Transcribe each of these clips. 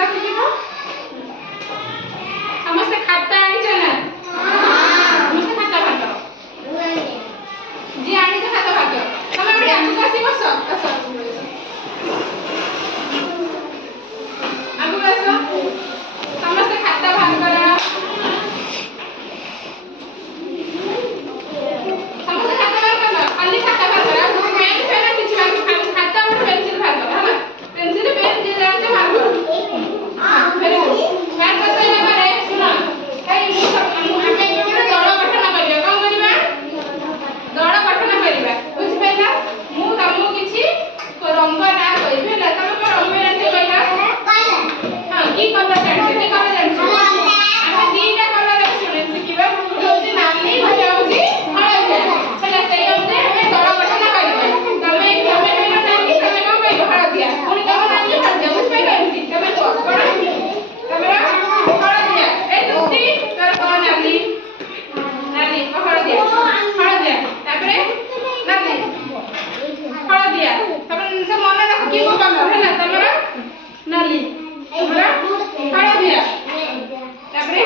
रखिबो समस्त खाता आनी चला समस्त खाता भाग जी आनी तो खाता भाग तमे बड़ी आगु कासी बस आगु बस समस्त खाता भाग करा समस्त खाता भाग करा खाली खाता भाग करा पेन पेन किछि भाग खाता और पेंसिल भाग करा है पेंसिल पेन जे जाने भाग करा हां वेरी गुड भाग कर सही बारे सुनो ए हमें दल गठन करिया कोन करिबा दल गठन करिबा बुझि पैला मु तमु किछि रंग ना कइबे ला तमे को रंग जानते पैला हां की कलर जानते की कलर जानते हमें तीनटा कलर सुने सिकिबा होची नाली भजा होची हळदिया चला सही होते हमें दल गठन करिबा तमे कहना नाली तमे को कइबो हळदिया पुनी तमे नाली हळदिया बुझि पैला तमे को कोन तमे हळदिया ए तुती तर कोन नाली नाली को हळदिया हळदिया तापरे नाली हळदिया तापरे से मन रख की को कलर है ना तमरा नाली तमरा हळदिया तापरे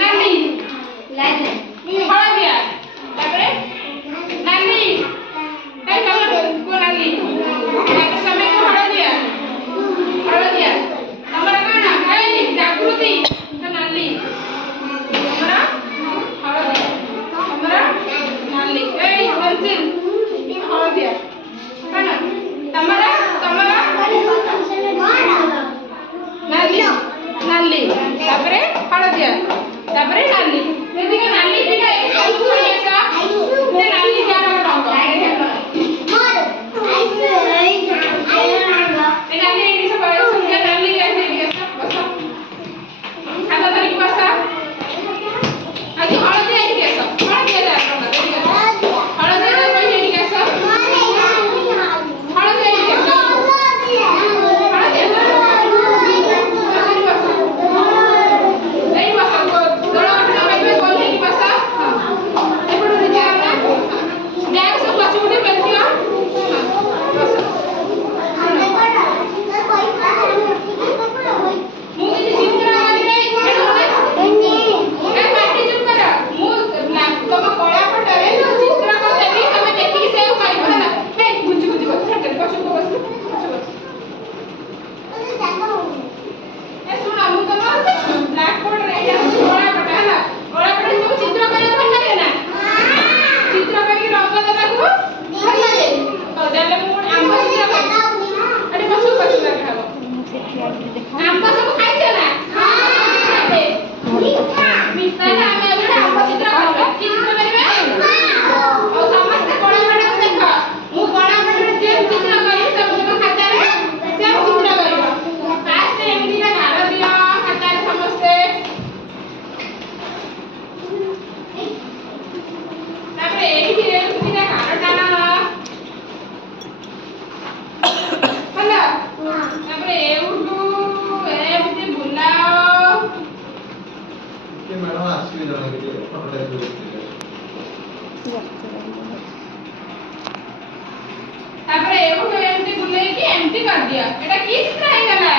नाली हळदिया तापरे नाली ए तमरा को नाली तापरे समय को हळदिया हळदिया तमरा काना ए जागृति तो नाली तमरा हळदिया तमरा नाली ए पेंसिल हळदिया काना तमरा तमरा नाली नाली तापरे हळदिया तापरे नाली यदि के नाली पिना एक सब छाया सा ते नाली क्या रंग ए नाली ये सब समझा नाली कैसे ये सब बस खाता तरीके बस आगे हळदिया ये सब हळदिया जा रंग हळदिया जा कोई ये कैसा हळदिया ये कैसा हळदिया नहीं बस को दड़ा उठना में कोई नहीं बस ए पड़ो रे जाना बैग सब बच्चे उठे पेंटिया बस मु किसी चित्र करी नहीं ए पार्टी चुप कर मु तुम कला पटरे चित्र को देबी तमे देखि से करिबो ना ए गुंजी गुंजी बस छट बस को बस ए सुना मु तुम ब्लैक बोर्ड रे या कला पट है ना कला पट सब चित्र करी भल लागे ना चित्र करी रंग देबा को भल लागे तो देले मु आंबा चित्र अरे बस बस लागे हबो आंबा सब खाइ छ ना हां मिस्टर हमें अभी आंबा चित्र करबा की चित्र करबा और समस्त कला पट देखो मु कला पट जे चित्र करी सब जगह खाता रे से चित्र करबा फास्ट एमडी ना गार दियो खाता रे समस्त तापरे एठी रे तुमिना गार टाना हला तापरे उठू एमडी बुलाओ के मैडम आसी जरा के पकड़े दो तापरे उठू एमडी बुले की एमडी कर दिया एटा की चित्र है गला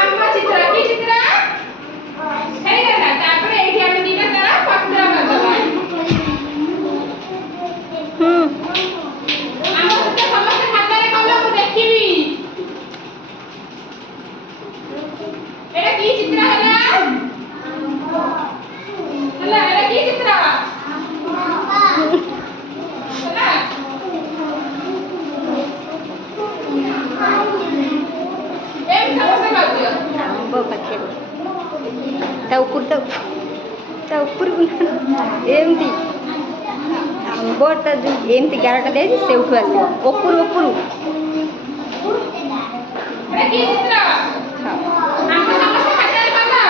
आंबा चित्र की चित्र है गला तापरे एठी हम दीना तारा पत्र कर दबा आंबा चित्र समस्त खाता रे कला मु देखिबी एटा की चित्र हला हला एटा की चित्र हला एम समस्त कर दियो आंबा पछे ता ऊपर एमती आंबटा जो एमती गारटा दे से उठु आसी ऊपर ऊपर एटा की चित्र आंबा समस्त खाता रे कला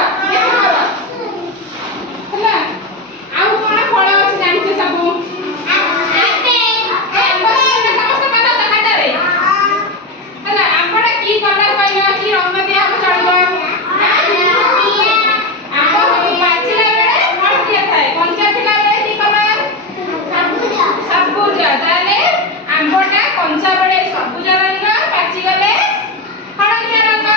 हला आउ कोन फळ अछि जानि छै सबु आते आंबा समस्त खाता खाता रे हला आंबा की कलर कइला की रंग दिया हम चलबा आंबा पाचिला बेले कोन दिया थाए कंचा थिला बेले की कलर सबुज ताले आंबा कंचा बेले सबुज रंग पाची गले हळदिया रंग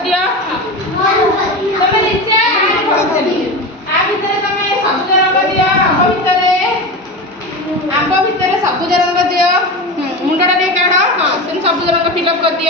କରିଦିଅ ତମେ ନିଜେ ଆ ଭିତରେ ତମେ ସବୁଜ ରଙ୍ଗ ଦିଅ ଆମ୍ବ ଭିତରେ ସବୁଜ ରଙ୍ଗ ଦିଅ ମୁଣ୍ଡଟା ଟିକେ କାଢ ହଁ ସେମିତି ସବୁଜ ରଙ୍ଗ ଫିଲ୍ଅପ୍ କରିଦିଅ